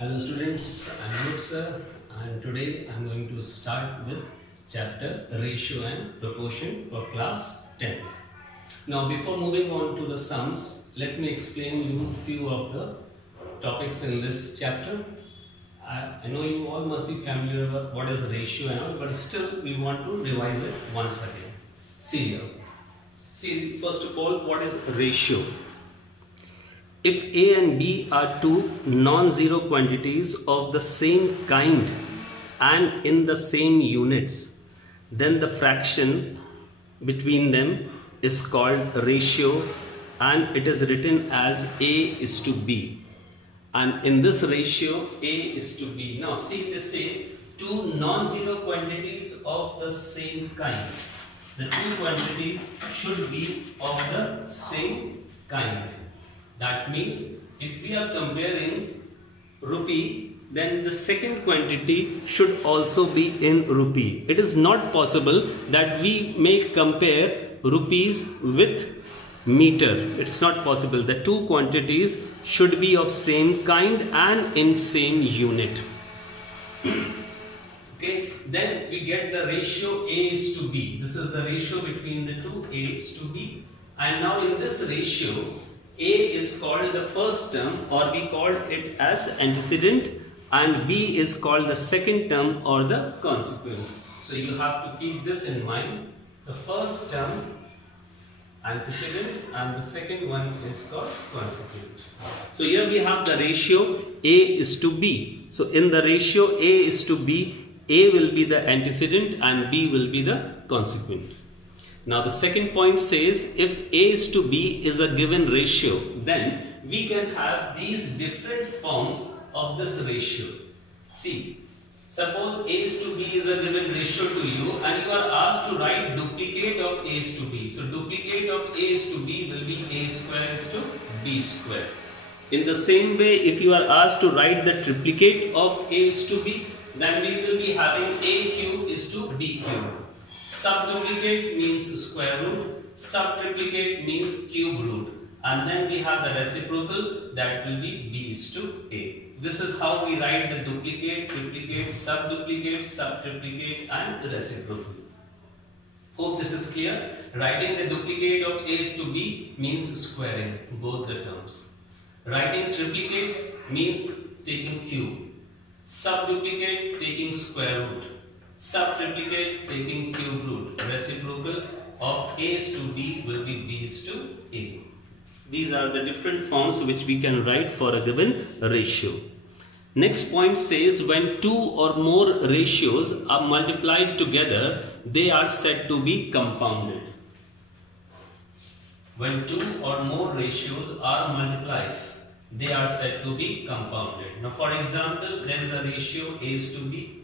Hello students, I am Anup sir, and today I am going to start with chapter Ratio and Proportion for class 10. Now before moving on to the sums, let me explain you few of the topics in this chapter. I know you all must be familiar with what is ratio and all, but still we want to revise it once again. See here. See, first of all, what is ratio? If A and B are two non-zero quantities of the same kind and in the same units, then the fraction between them is called ratio, and it is written as A is to B. And in this ratio, A is to B. Now see, they say two non-zero quantities of the same kind. The two quantities should be of the same kind. That means if we are comparing rupee, then the second quantity should also be in rupee. It is not possible that we may compare rupees with meter. It's not possible. The two quantities should be of same kind and in same unit. Okay, then we get the ratio A is to B. This is the ratio between the two, A is to B. And now in this ratio, A is called the first term, or we call it as antecedent, and B is called the second term or the consequent. So you have to keep this in mind. The first term antecedent and the second one is called consequent. So here we have the ratio A is to B. So in the ratio A is to B, A will be the antecedent and B will be the consequent. Now the second point says if A is to B is a given ratio, then we can have these different forms of this ratio. See, suppose A is to B is a given ratio to you and you are asked to write duplicate of A is to B. So duplicate of A is to B will be A square is to B square. In the same way, if you are asked to write the triplicate of A is to B, then we will be having A cube is to B cube. Subduplicate means square root, subtriplicate means cube root, and then we have the reciprocal, that will be B is to A. This is how we write the duplicate, triplicate, subtriplicate and reciprocal. Hope this is clear. Writing the duplicate of A is to B means squaring both the terms. Writing triplicate means taking cube. Subduplicate taking square root. Subtriplicate taking cube root. Reciprocal of A is to B will be B is to A. These are the different forms which we can write for a given ratio. Next point says when two or more ratios are multiplied together, they are said to be compounded. When two or more ratios are multiplied, they are said to be compounded. Now for example, there is a ratio A is to B.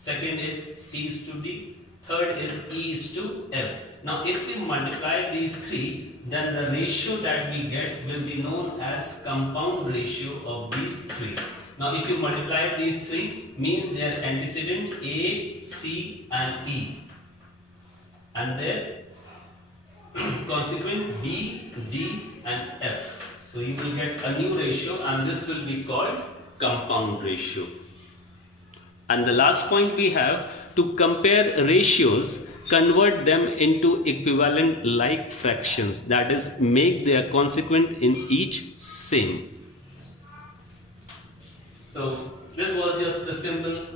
Second is C is to D, third is E is to F. Now if we multiply these three, then the ratio that we get will be known as compound ratio of these three. Now if you multiply these three, means their antecedent A, C and E, and their consequent B, D and F. So you will get a new ratio and this will be called compound ratio. And the last point we have, to compare ratios, convert them into equivalent like fractions, that is, make their consequent in each same. So this was just the simple.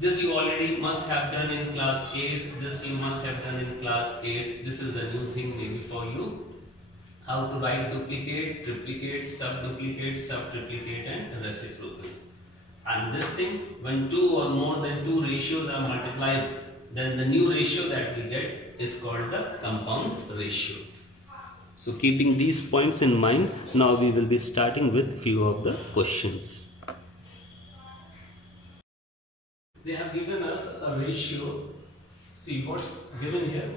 This you already must have done in class 8. This you must have done in class 8. This is the new thing maybe for you. How to write duplicate, triplicate, subduplicate, subtriplicate and reciprocal. And this thing, when two or more than two ratios are multiplied, then the new ratio that we get is called the compound ratio. So keeping these points in mind, now we will be starting with few of the questions. They have given us a ratio. See what's given here.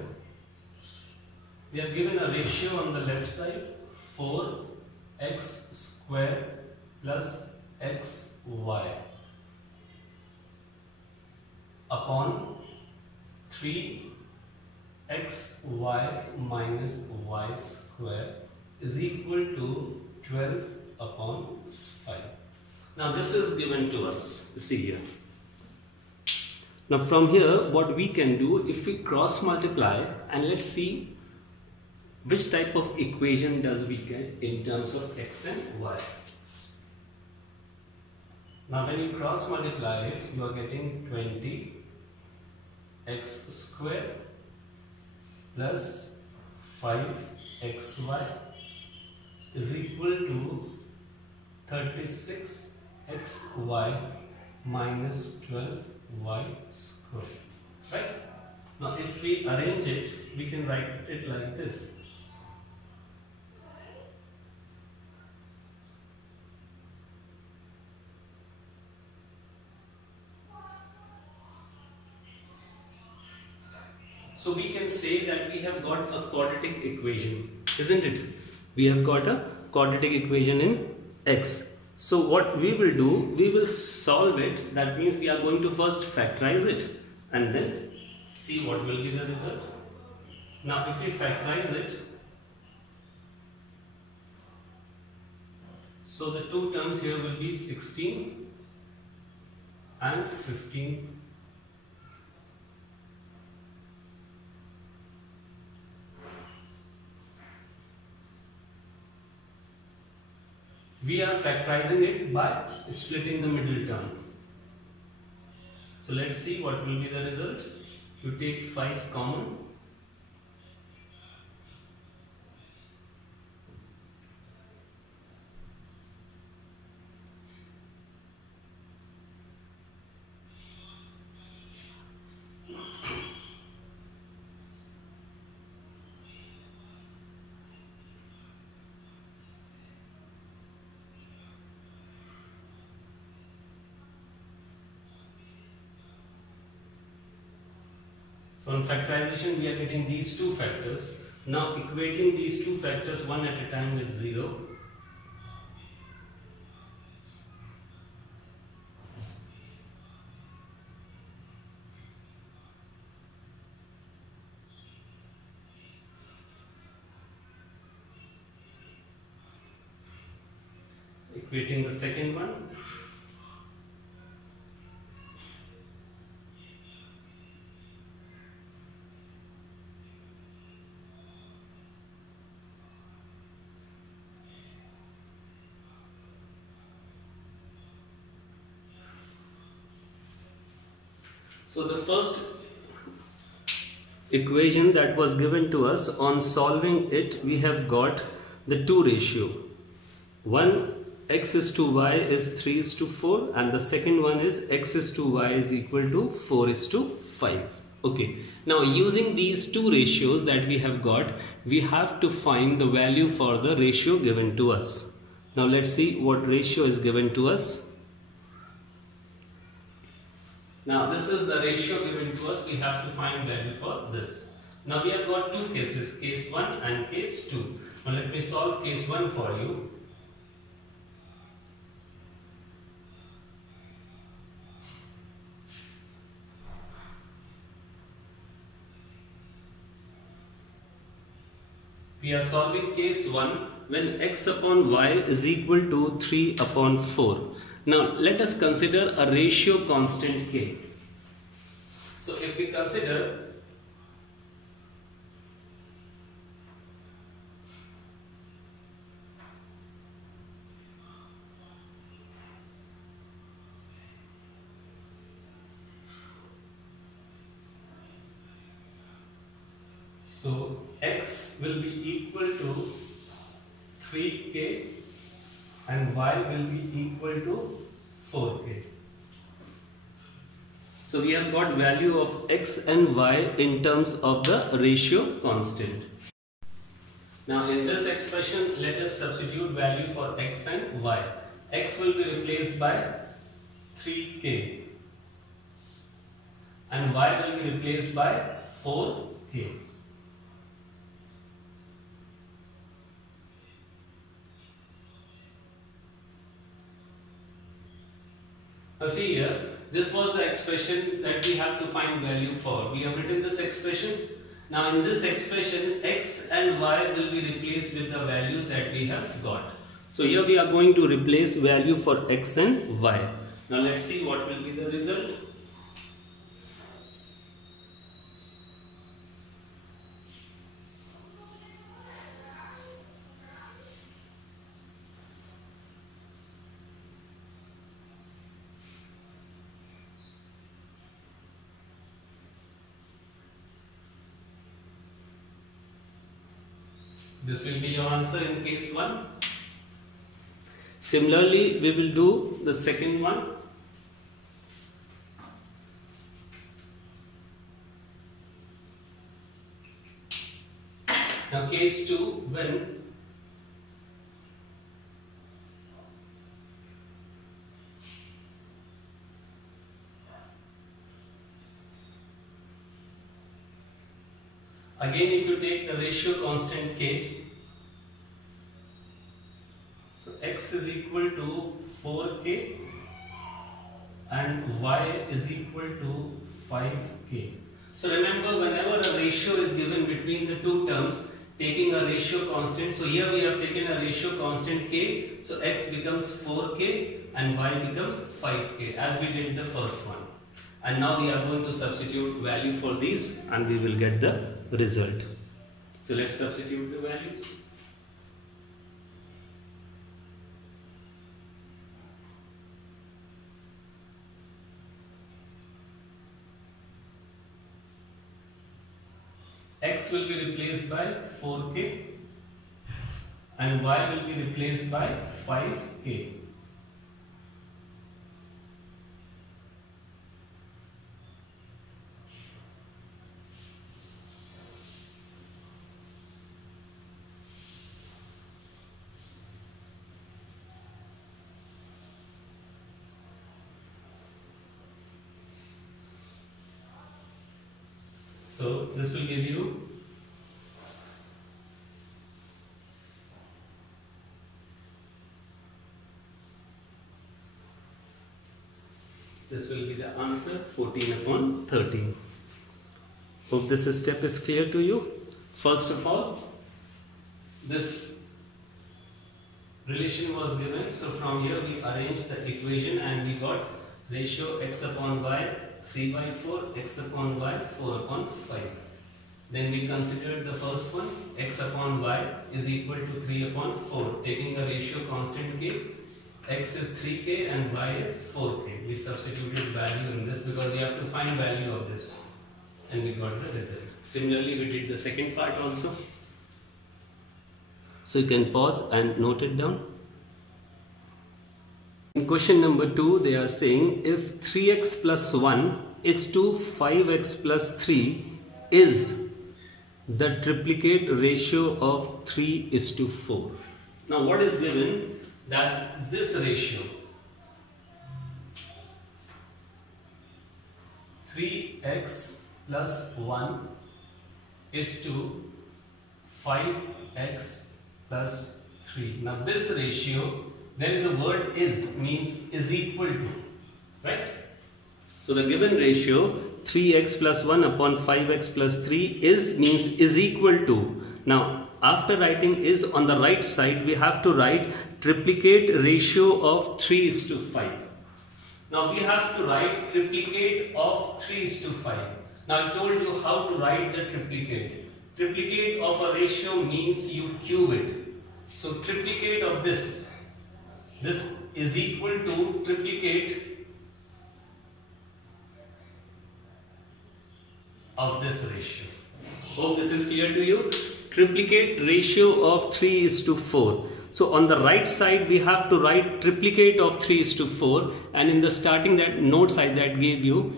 They have given a ratio on the left side, 4x square plus xy upon 3xy minus y square is equal to 12 upon 5. Now this is given to us, see here. Now from here what we can do, if we cross multiply and let's see which type of equation does we get in terms of x and y. Now when you cross multiply it, you are getting 20 x square plus 5xy is equal to 36xy minus 12y square. Right? Now if we arrange it, we can write it like this. So we can say that we have got a quadratic equation, isn't it? We have got a quadratic equation in x. So what we will do, we will solve it. That means we are going to first factorize it and then see what will be the result. Now if we factorize it, so the two terms here will be 16 and 15. We are factorizing it by splitting the middle term. So let's see what will be the result. You take 5 common. So in factorization we are getting these two factors. Now equating these two factors one at a time with 0. Equating the second one. So the first equation that was given to us, on solving it, we have got the two ratio. One, x is to y is 3 is to 4, and the second one is x is to y is equal to 4 is to 5. Okay. Now using these two ratios that we have got, we have to find the value for the ratio given to us. Now let's see what ratio is given to us. Now this is the ratio given to us, we have to find value for this. Now we have got two cases, case 1 and case 2. Now let me solve case 1 for you. We are solving case 1 when x upon y is equal to 3 upon 4. Now let us consider a ratio constant k. So if we consider so x will be equal to 3k and y will be equal to 4k. So we have got value of x and y in terms of the ratio constant. Now in this expression, let us substitute value for x and y. X will be replaced by 3k and y will be replaced by 4k. Now see here, this was the expression that we have to find value for. We have written this expression. Now in this expression, x and y will be replaced with the values that we have got. So here we are going to replace value for x and y. Now let's see what will be the result. This will be your answer in case 1. Similarly, we will do the second one. Now case 2, when again if you take the ratio constant k, so x is equal to 4k and y is equal to 5k. So remember, whenever a ratio is given between the two terms, taking a ratio constant, so here we have taken a ratio constant k, so x becomes 4k and y becomes 5k as we did the first one. And now we are going to substitute value for these and we will get the result. So let's substitute the values. X will be replaced by 4k and y will be replaced by 5k. So this will give you the answer, 14 upon 13. Hope this step is clear to you. First of all, this relation was given, so from here we arranged the equation and we got ratio x upon y 3 by 4, x upon y 4 upon 5. Then we considered the first one, x upon y is equal to 3 upon 4. Taking the ratio constant k, x is 3k and y is 4k. We substituted value in this because we have to find value of this and we got the result. Similarly, we did the second part also. So you can pause and note it down. In question number 2, they are saying if 3x plus 1 is to 5x plus 3 is the triplicate ratio of 3 is to 4. Now what is given? That's this ratio. 3x plus 1 is to 5x plus 3. Now this ratio, there is a word is, means is equal to, right? So the given ratio 3x plus 1 upon 5x plus 3 is means is equal to. Now after writing is on the right side, we have to write triplicate ratio of 3 is to 5. Now we have to write triplicate of 3 is to 5. Now I told you how to write the triplicate. Triplicate of a ratio means you cube it. So triplicate of this is equal to triplicate of this ratio. Hope this is clear to you. Triplicate ratio of 3 is to 4. So on the right side we have to write triplicate of 3 is to 4, and in the starting that notes I that gave you,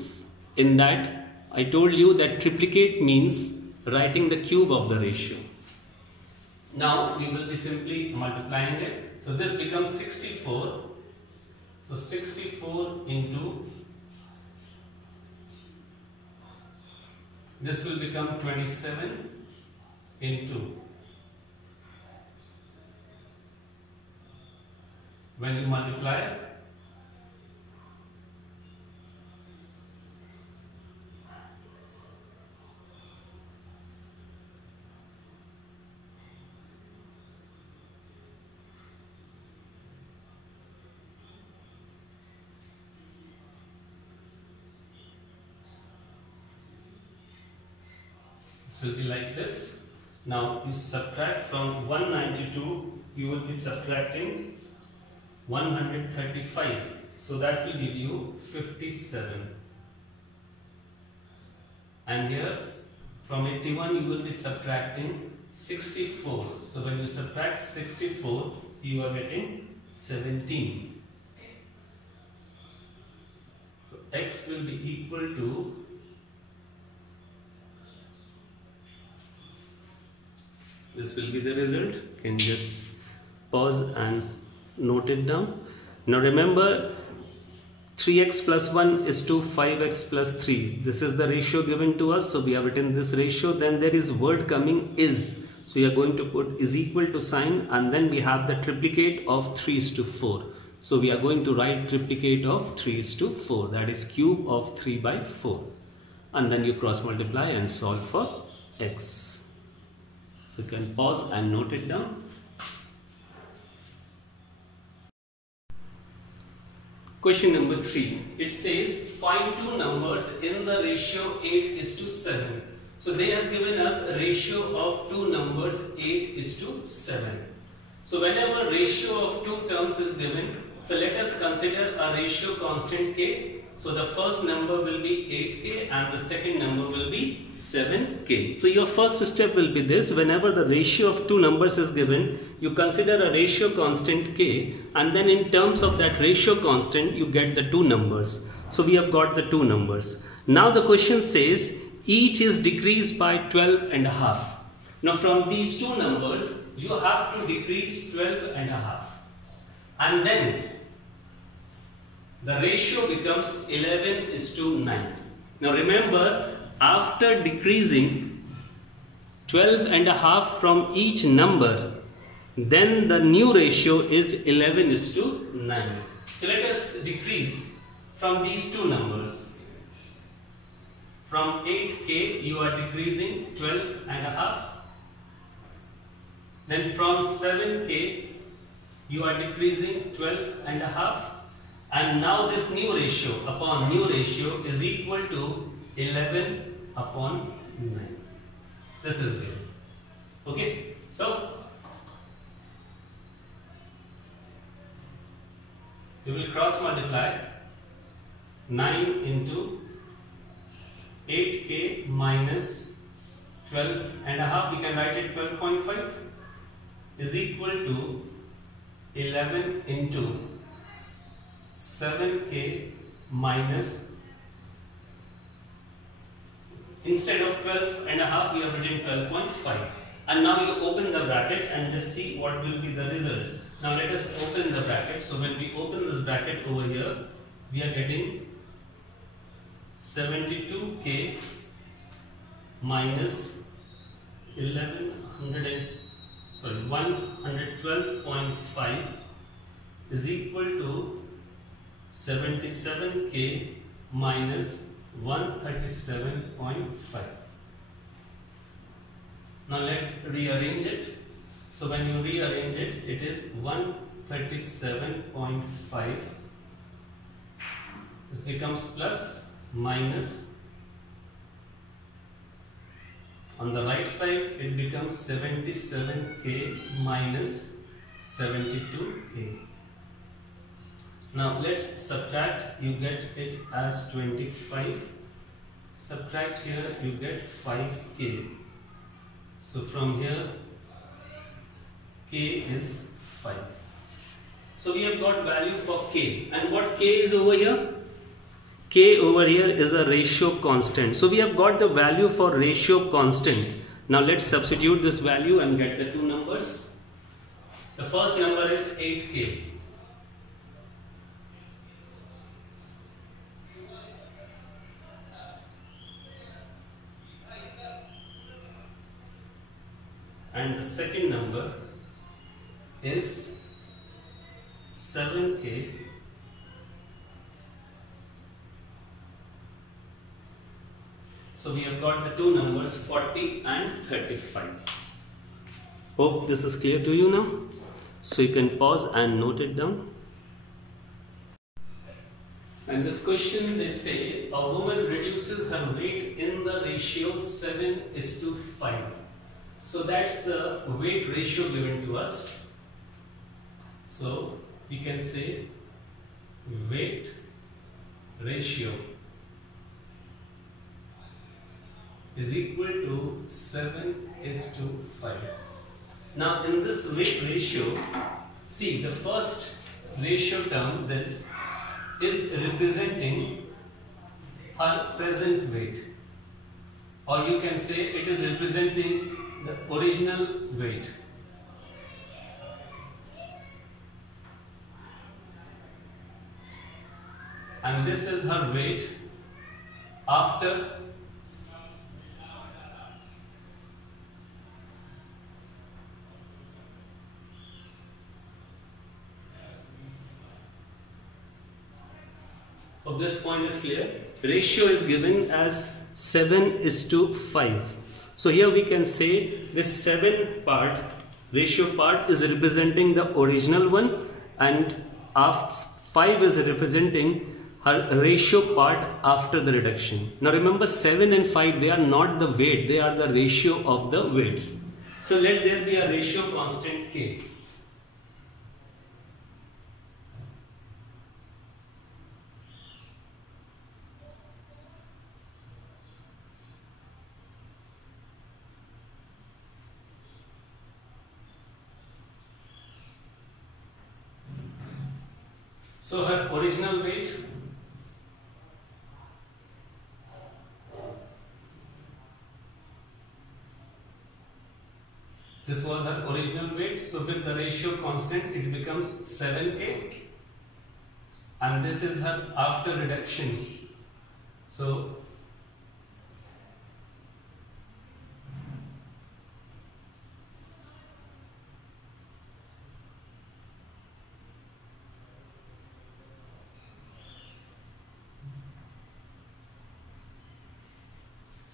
in that I told you that triplicate means writing the cube of the ratio. Now we will be simply multiplying it. So this becomes 64. So 64 into this will become 27 into, when you multiply, This will be like this. Now you subtract from 192, you will be subtracting 135. So that will give you 57. And here from 81 you will be subtracting 64. So when you subtract 64, you are getting 17. So x will be equal to this will be the result. You can just pause and note it down. Now remember, 3x plus 1 is to 5x plus 3. This is the ratio given to us. So we have written this ratio. Then there is word coming is. So we are going to put is equal to sign, and then we have the triplicate of 3:4. So we are going to write triplicate of 3:4. That is cube of 3 by 4. And then you cross multiply and solve for x. So you can pause and note it down. Question number 3. It says find two numbers in the ratio 8:7. So they have given us a ratio of two numbers 8:7. So whenever ratio of two terms is given, so let us consider a ratio constant k. So the first number will be 8k and the second number will be 7k. So your first step will be this: whenever the ratio of two numbers is given, you consider a ratio constant k, and then in terms of that ratio constant you get the two numbers. So we have got the two numbers. Now the question says each is decreased by 12.5. Now from these two numbers you have to decrease 12.5, and then the ratio becomes 11:9. Now remember, after decreasing 12.5 from each number, then the new ratio is 11:9. So let us decrease from these two numbers. From 8k you are decreasing 12.5. Then from 7k you are decreasing 12.5. And now this new ratio upon new ratio is equal to 11/9. This is there. Okay. So we will cross multiply 9 into 8k minus 12.5. We can write it 12.5 is equal to 11 into 7k minus, instead of 12.5 we have written 12.5, and now you open the bracket and just see what will be the result. Now let us open the bracket. So when we open this bracket over here, we are getting 72k minus 112.5 is equal to 77k minus 137.5. Now let's rearrange it. So when you rearrange it, it is 137.5. This becomes plus minus. On the right side, it becomes 77k minus 72k. Now let's subtract. You get it as 25. Subtract here, you get 5k. So from here, k is 5. So we have got value for k. And what k is over here? K over here is a ratio constant. So we have got the value for ratio constant. Now let's substitute this value and get the two numbers. The first number is 8k. And the second number is 7k. So we have got the two numbers 40 and 35. Hope this is clear to you now. So you can pause and note it down. And this question, they say a woman reduces her weight in the ratio 7:5. So that's the weight ratio given to us. So we can say weight ratio is equal to 7:5. Now in this weight ratio, see the first ratio term, this is representing her present weight, or you can say it is representing the original weight. And this is her weight after Hope this point is clear. Ratio is given as 7:5. So here we can say this 7 part, ratio part, is representing the original one, and 5 is representing her ratio part after the reduction. Now remember, 7 and 5, they are not the weight, they are the ratio of the weights. So let there be a ratio constant K. So her original weight, this was her original weight. So with the ratio constant, it becomes 7K, and this is her after reduction.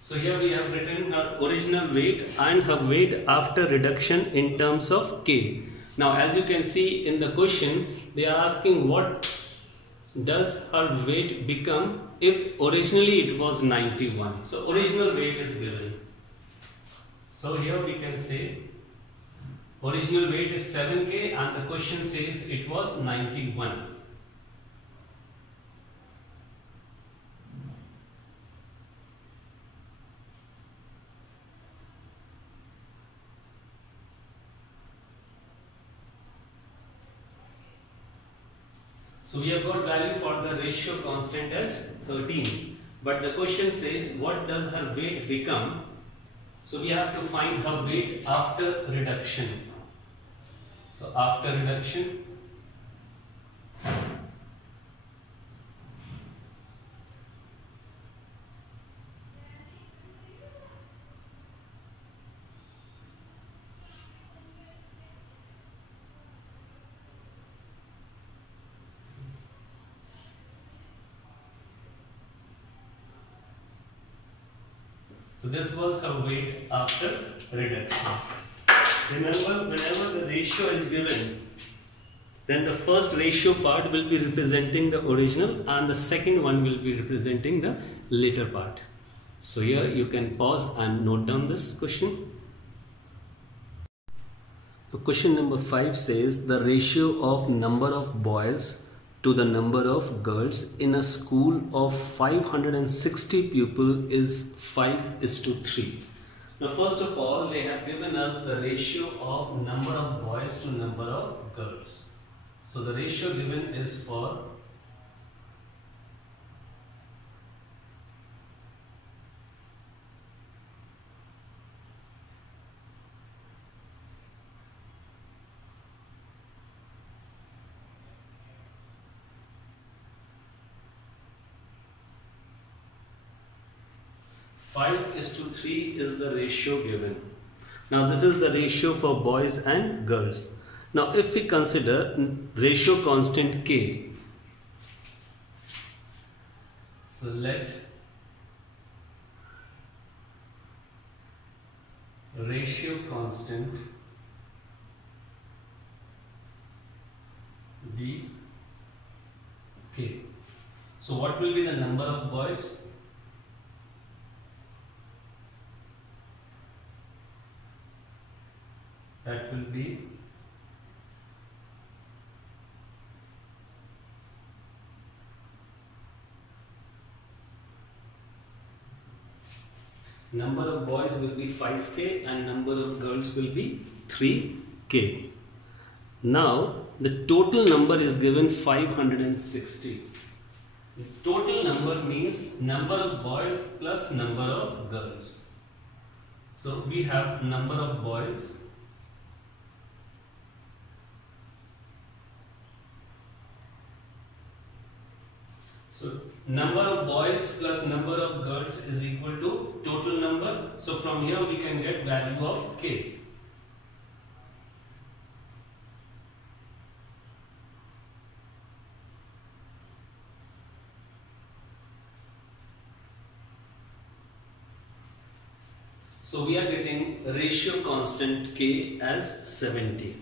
So here we have written her original weight and her weight after reduction in terms of K. Now as you can see in the question, they are asking what does her weight become if originally it was 91. So original weight is given. So here we can say original weight is 7K and the question says it was 91. So we have got value for the ratio constant as 13, but the question says what does her weight become? So we have to find her weight after reduction. So after reduction, so this was her weight after reduction. Remember, whenever the ratio is given, then the first ratio part will be representing the original and the second one will be representing the later part. So here you can pause and note down this question. The question number 5 says the ratio of number of boys to the number of girls in a school of 560 pupils is 5:3. Now first of all, they have given us the ratio of number of boys to number of girls. So the ratio given is for Five is to 3 is the ratio given. Now this is the ratio for boys and girls. Now if we consider ratio constant K, so let ratio constant be K. So what will be the number of boys? That will be number of boys will be 5k and number of girls will be 3k. Now the total number is given 560. The total number means number of boys plus number of girls. So we have number of boys So number of boys plus number of girls is equal to total number. So from here we can get value of k. So we are getting ratio constant k as 70.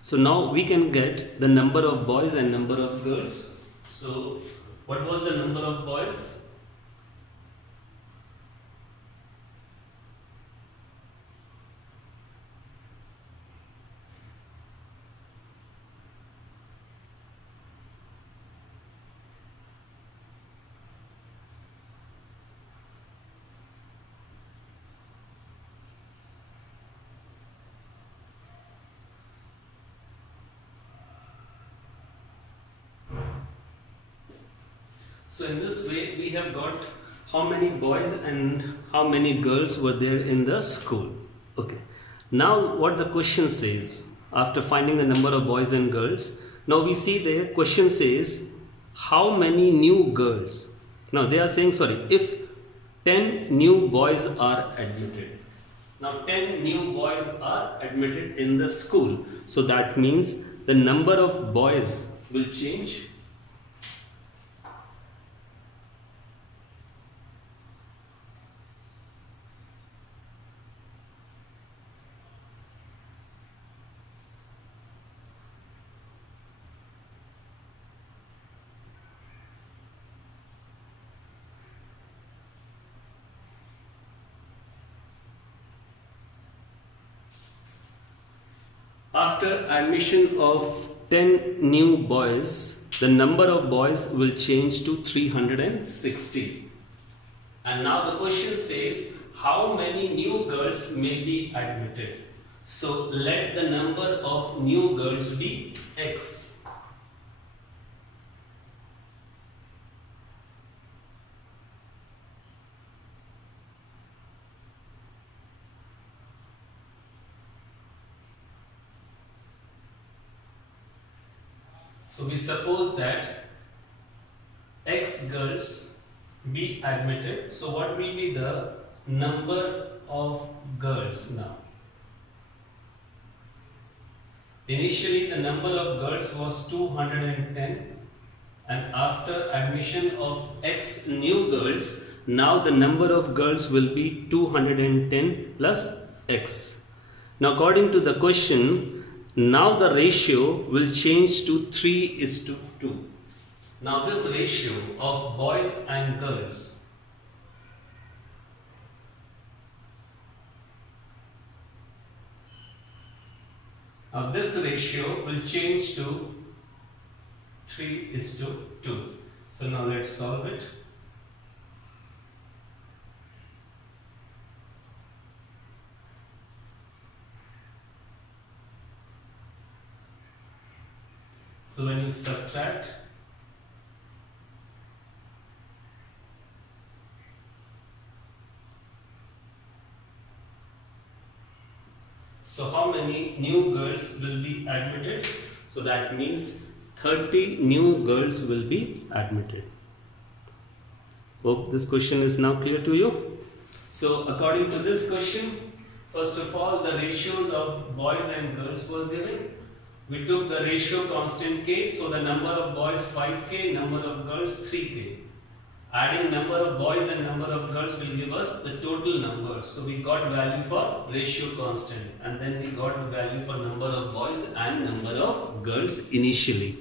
So now we can get the number of boys and number of girls. So what was the number of boys? So in this way we have got how many boys and how many girls were there in the school. Okay. Now what the question says, after finding the number of boys and girls, now we see the question says how many new girls. Now they are saying, sorry, if 10 new boys are admitted. Now 10 new boys are admitted in the school. So that means the number of boys will change. After admission of 10 new boys, the number of boys will change to 360. And now the question says, how many new girls may be admitted? So let the number of new girls be X. So we suppose that X girls be admitted. So what will be the number of girls now? Initially the number of girls was 210, and after admission of X new girls, now the number of girls will be 210 plus X. Now according to the question, now the ratio will change to 3:2. Now this ratio of boys and girls will change to 3:2. So now let's solve it. So when you subtract, so how many new girls will be admitted? So that means 30 new girls will be admitted. Hope this question is now clear to you. So according to this question, first of all the ratios of boys and girls were given. We took the ratio constant k, so the number of boys 5k, number of girls 3k. Adding number of boys and number of girls will give us the total number. So we got value for ratio constant, and then we got the value for number of boys and number of girls initially.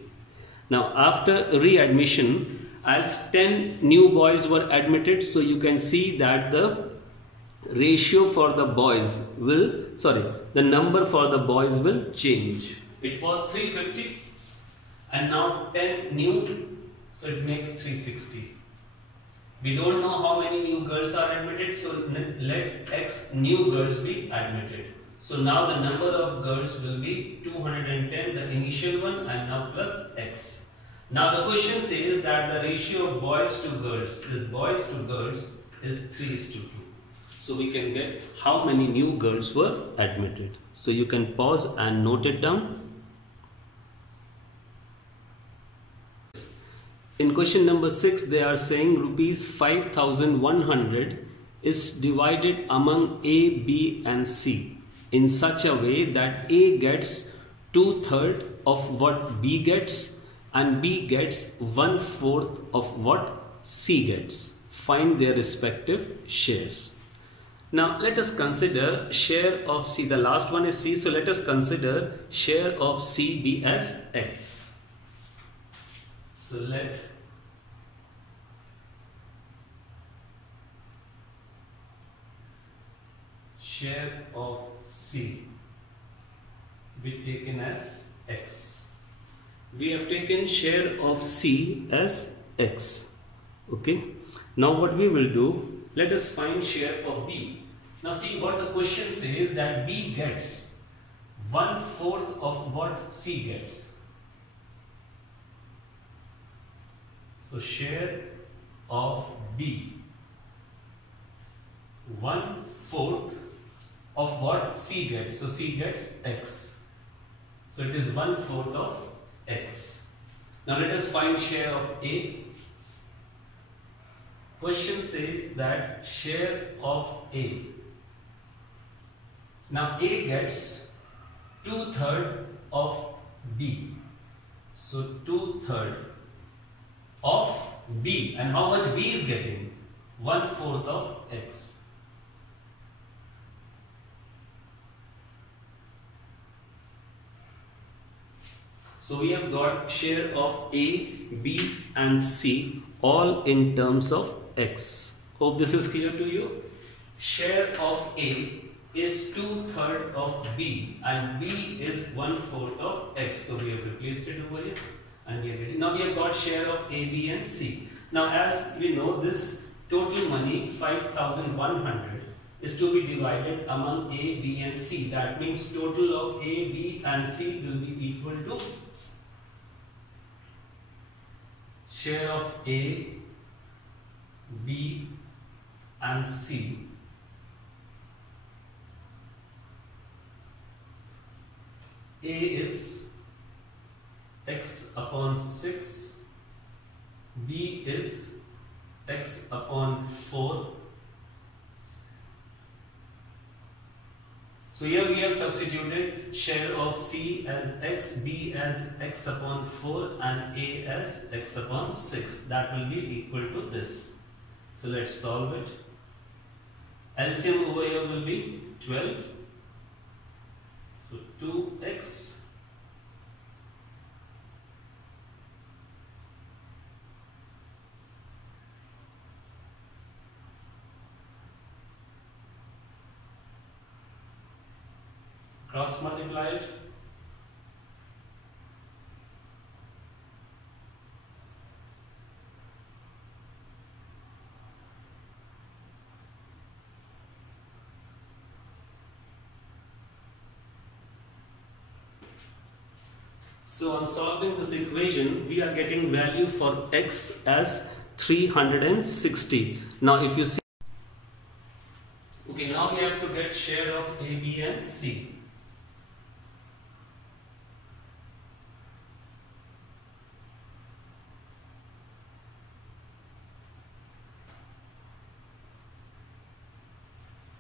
Now after readmission, as 10 new boys were admitted, so you can see that the ratio for the boys will, the number for the boys will change. It was 350 and now 10 new, so it makes 360. We don't know how many new girls are admitted, so let X new girls be admitted. So now the number of girls will be 210, the initial one, and now plus X. Now the question says that the ratio of boys to girls, this boys to girls is 3:2. So we can get how many new girls were admitted. So you can pause and note it down. In question number 6, they are saying rupees 5,100 is divided among A, B and C in such a way that A gets 2/3 of what B gets and B gets 1/4 of what C gets. Find their respective shares. Now let us consider share of C. The last one is C, so let us consider share of C be as X. So let share of C be taken as X. We have taken share of C as X. Okay. Now what we will do, let us find share for B. Now see what the question says, that B gets 1/4 of what C gets. So share of B, 1/4 of what C gets. So C gets X. So it is 1/4 of X. Now let us find share of A. Question says that share of A. Now A gets 2/3 of B. So 2/3 of B. And how much B is getting? 1/4 of X. So we have got share of A, B and C all in terms of X. Hope this is clear to you. Share of A is 2/3 of B and B is 1/4 of X. So we have replaced it over here and we are getting. Now we have got share of A, B and C. Now as we know, this total money 5,100 is to be divided among A, B and C. That means total of A, B and C will be equal to share of A, B and C A is x upon 6, B is x upon 4. So here we have substituted share of C as x, B as x upon 4 and A as x upon 6. That will be equal to this. So let's solve it. LCM over here will be 12. So 2x cross multiply it. So on solving this equation, we are getting value for x as 360. Now if you see, okay, now we have to get share of A, B and C.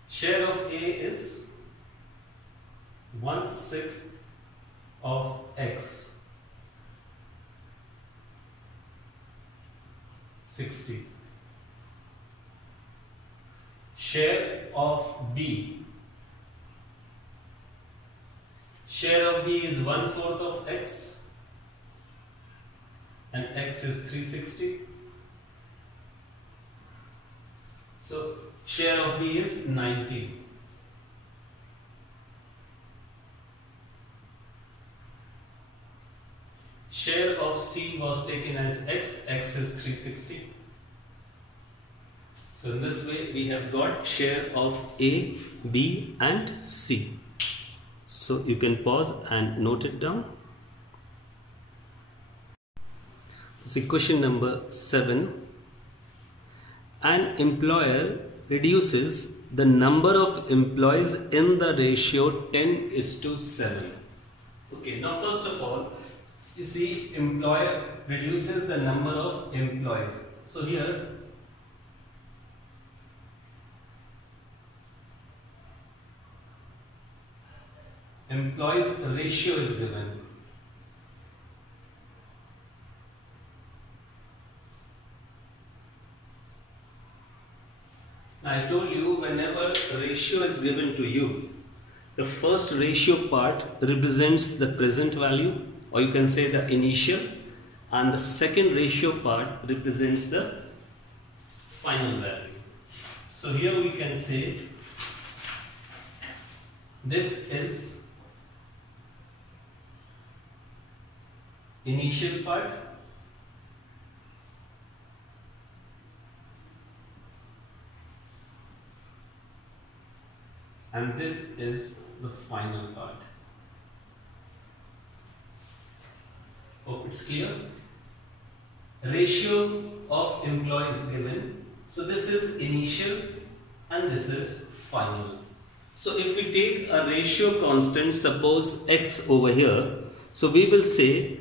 Share of A is 1/6 of x, 60. Share of B. Share of B is 1/4 of x. and X is 360. So share of B is 90. Share of C was taken as X, X is 360. So in this way we have got share of A, B and C. So you can pause and note it down. See question number 7. An employer reduces the number of employees in the ratio 10:7. Okay, now first of all, you see employer reduces the number of employees. So here employees ratio is given. I told you whenever a ratio is given to you, the first ratio part represents the present value, or you can say the initial, and the second ratio part represents the final value. So here we can say this is initial part, and this is the final part. Hope it's clear. Ratio of employees given. So this is initial and this is final. So if we take a ratio constant, suppose X over here, so we will say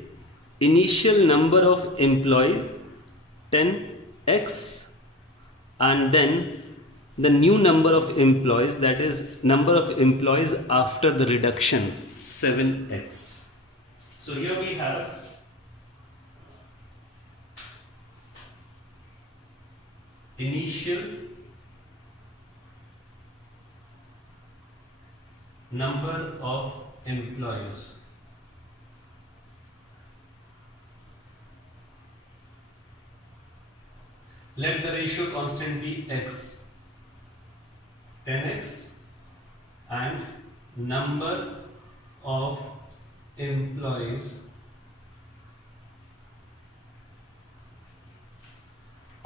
initial number of employee 10x, and then the new number of employees, that is number of employees after the reduction, 7x. So here we have initial number of employees let the ratio constant be x, 10x, and number of employees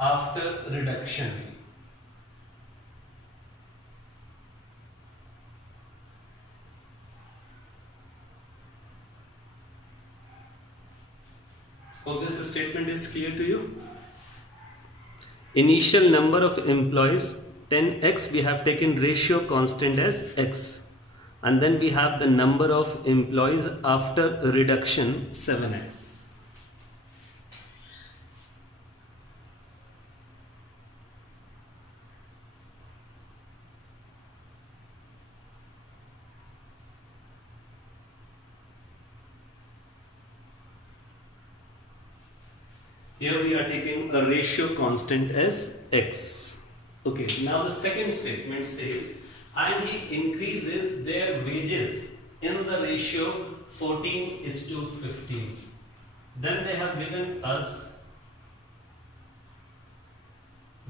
after reduction. Hope this statement is clear to you. Initial number of employees 10x, we have taken ratio constant as x, and then we have the number of employees after reduction 7x. Here we are taking a ratio constant as x. Okay, now the second statement says, and he increases their wages in the ratio 14:15. Then they have given us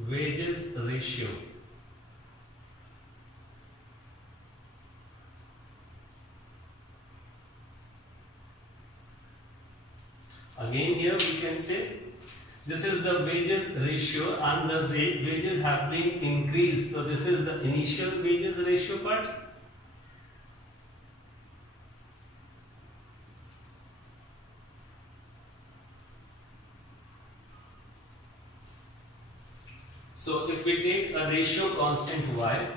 wages ratio. Again here we can say this is the wages ratio and the wages have been increased. So this is the initial wages ratio part. So if we take a ratio constant y,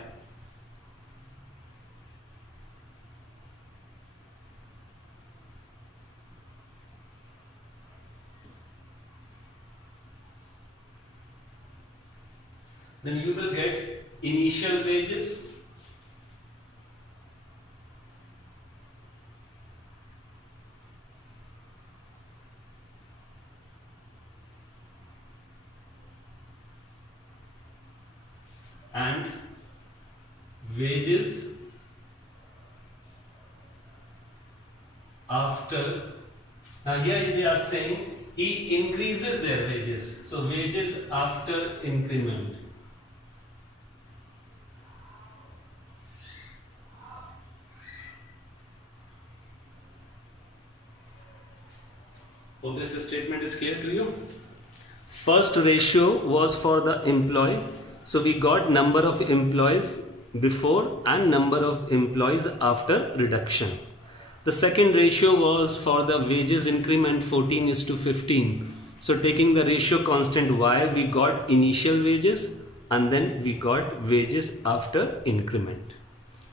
then you will get initial wages and wages after. Now here they are saying he increases their wages. So wages after increment. Hope this statement is clear to you. First ratio was for the employee. So we got number of employees before and number of employees after reduction. The second ratio was for the wages increment 14:15. So taking the ratio constant y, we got initial wages and then we got wages after increment.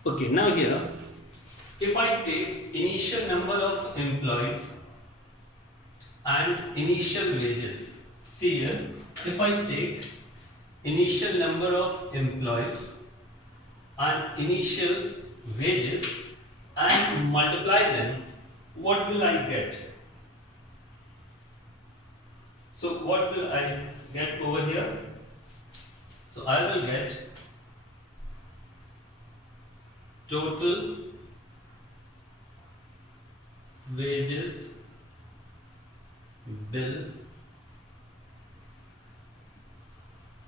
Okay, now here, if I take initial number of employees and initial wages, see here, if I take initial number of employees and initial wages and multiply them, what will I get? So what will I get over here? So I will get total wages bill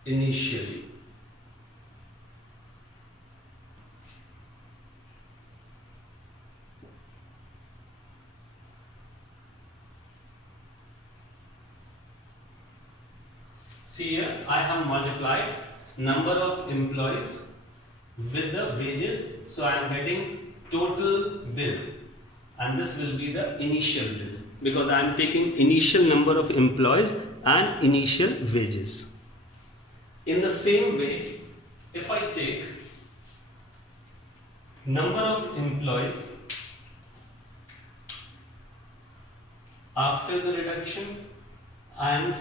initially. See here, I have multiplied number of employees with the wages, so I am getting total bill, and this will be the initial bill because I am taking initial number of employees and initial wages. In the same way, if I take number of employees after the reduction and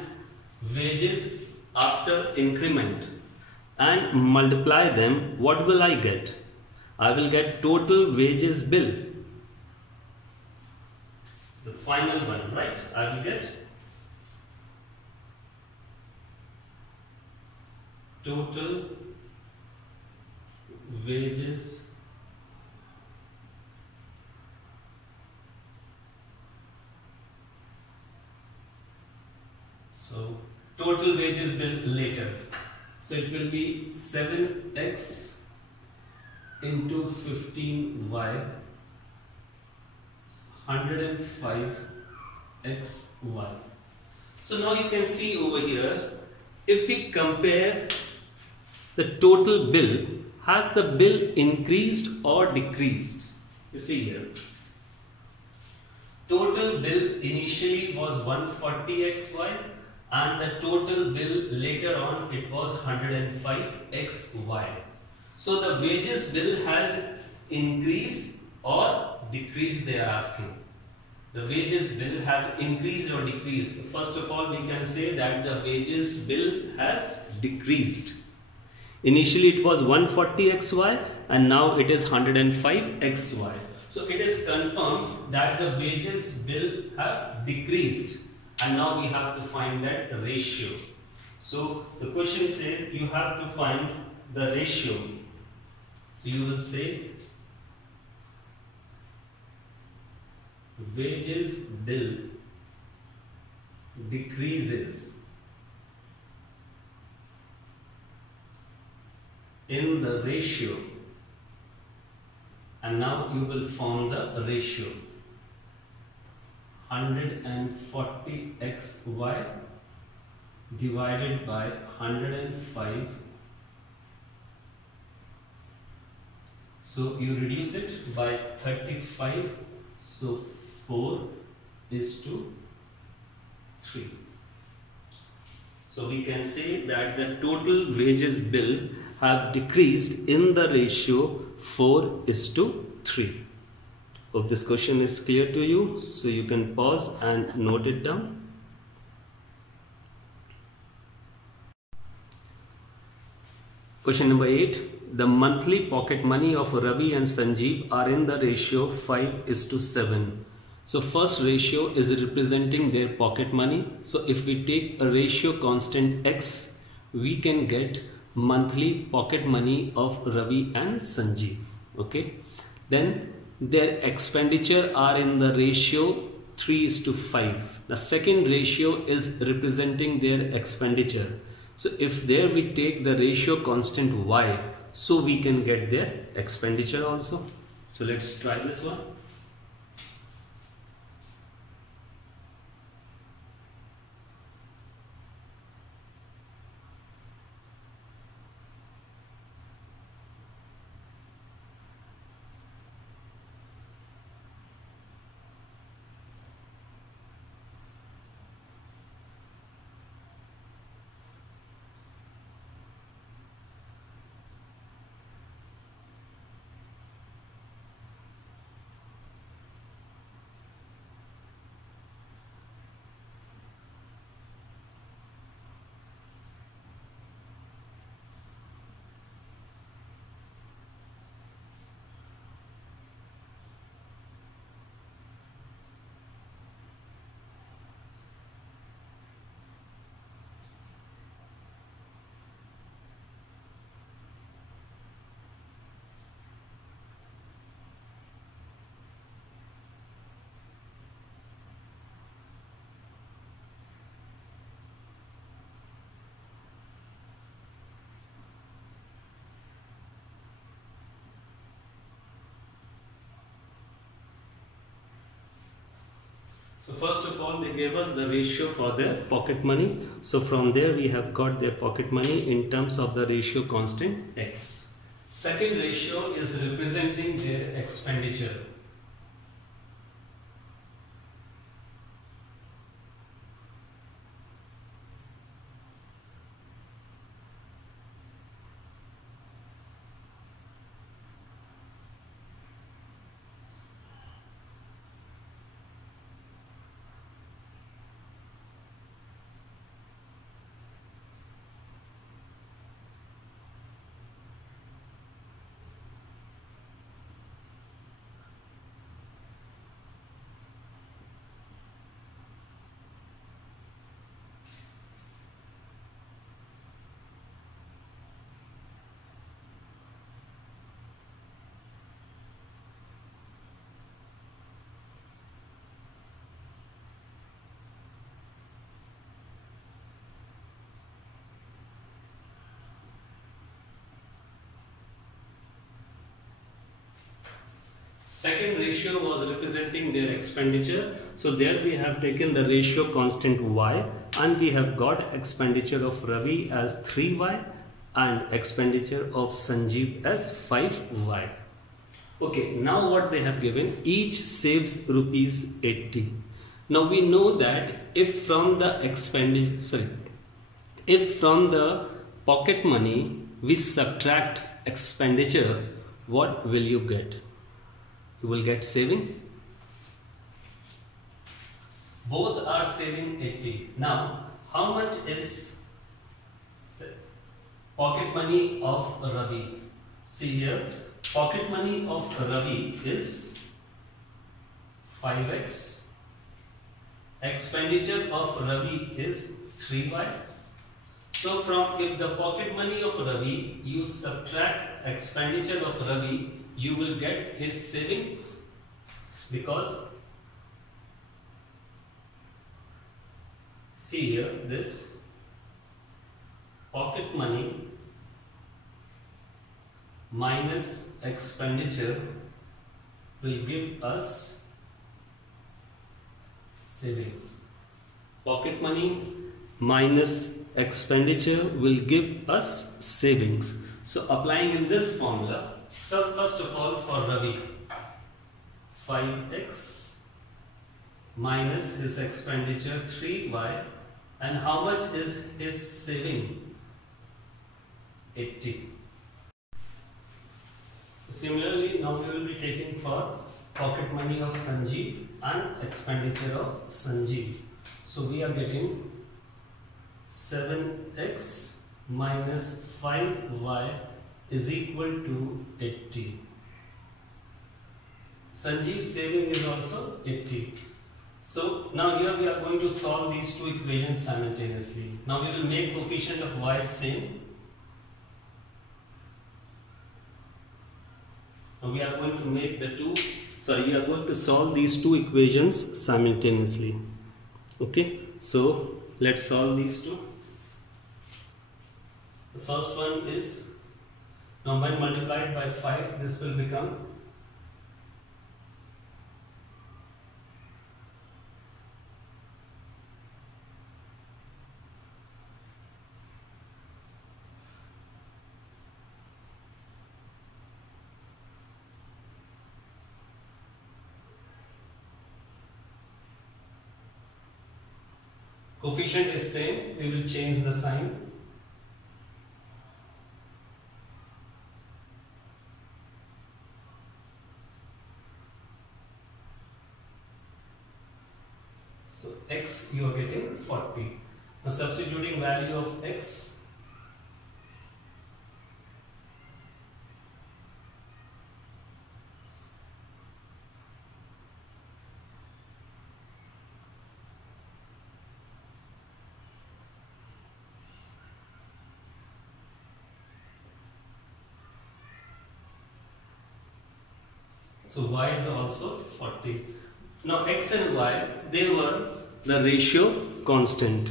wages after increment and multiply them, what will I get? I will get total wages bill. The final one, right? I will get total wages total wages bill later. So it will be 7x into 15y 105xy. So now you can see over here, if we compare the total bill, has the bill increased or decreased? You see here, total bill initially was 140xy and the total bill later on it was 105xy. So the wages bill has increased or decreased, they are asking. The wages bill have increased or decreased. First of all, we can say that the wages bill has decreased. Initially it was 140xy and now it is 105xy. So it is confirmed that the wages bill have decreased, and now we have to find that ratio. So the question says you have to find the ratio. So you will say wages bill decreases in the ratio, and now you will form the ratio 140xy divided by 105. So you reduce it by 35, so 4:3. So we can say that the total wages bill have decreased in the ratio 4:3. Hope this question is clear to you, so you can pause and note it down. Question number 8. The monthly pocket money of Ravi and Sanjeev are in the ratio 5:7. So first ratio is representing their pocket money. So if we take a ratio constant x, we can get monthly pocket money of Ravi and Sanjeev. Okay. Then their expenditure are in the ratio 3:5. The second ratio is representing their expenditure. So if there we take the ratio constant y, so we can get their expenditure also. So let's try this one. So first of all, they gave us the ratio for their pocket money. So from there we have got their pocket money in terms of the ratio constant X. Second ratio is representing their expenditure. Second ratio was representing their expenditure. So there we have taken the ratio constant y and we have got expenditure of Ravi as 3y and expenditure of Sanjeev as 5y. Okay, now what they have given, each saves rupees 80. Now we know that if from the if from the pocket money we subtract expenditure, what will you get? You will get saving. Both are saving 80. Now, how much is the pocket money of Ravi? See here, pocket money of Ravi is 5x. Expenditure of Ravi is 3y. So from if the pocket money of Ravi, you subtract expenditure of Ravi, you will get his savings, because see here, this pocket money minus expenditure will give us savings. Pocket money minus expenditure will give us savings. So applying in this formula, so first of all for Ravi, 5x minus his expenditure 3y, and how much is his saving? 80. Similarly, now we will be taking for pocket money of Sanjeev and expenditure of Sanjeev. So we are getting 7x minus 5y is equal to 80. Sanjeev's saving is also 80. So now here we are going to solve these two equations simultaneously. Now we will make coefficient of y same. Now we are going to make we are going to solve these two equations simultaneously. Okay, so let's solve these two. The first one is, now when multiplied by 5, this will become coefficient is same, we will change the sign. So x you are getting 40. Now substituting value of x, so y is also 40. Now x and y, they were the ratio constant,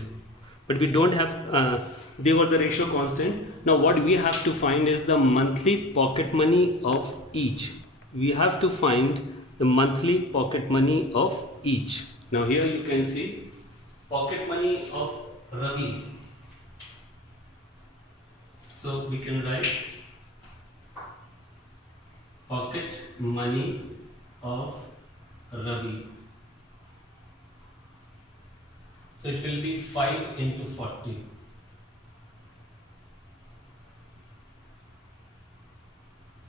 but we don't have, they were the ratio constant. Now what we have to find is the monthly pocket money of each. We have to find the monthly pocket money of each. Now here you can see pocket money of Ravi. So we can write pocket money of Ravi. So it will be 5 into 40.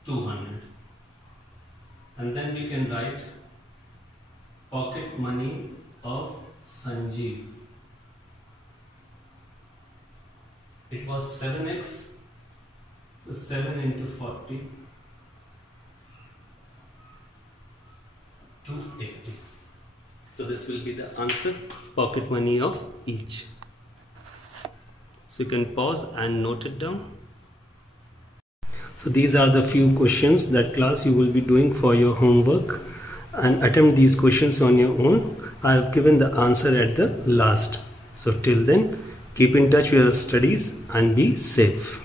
200. And then we can write pocket money of Sanjeev. It was 7x. So 7 into 40. 280. So this will be the answer, pocket money of each. So you can pause and note it down. So these are the few questions that class you will be doing for your homework, and attempt these questions on your own. I have given the answer at the last. So till then, keep in touch with your studies and be safe.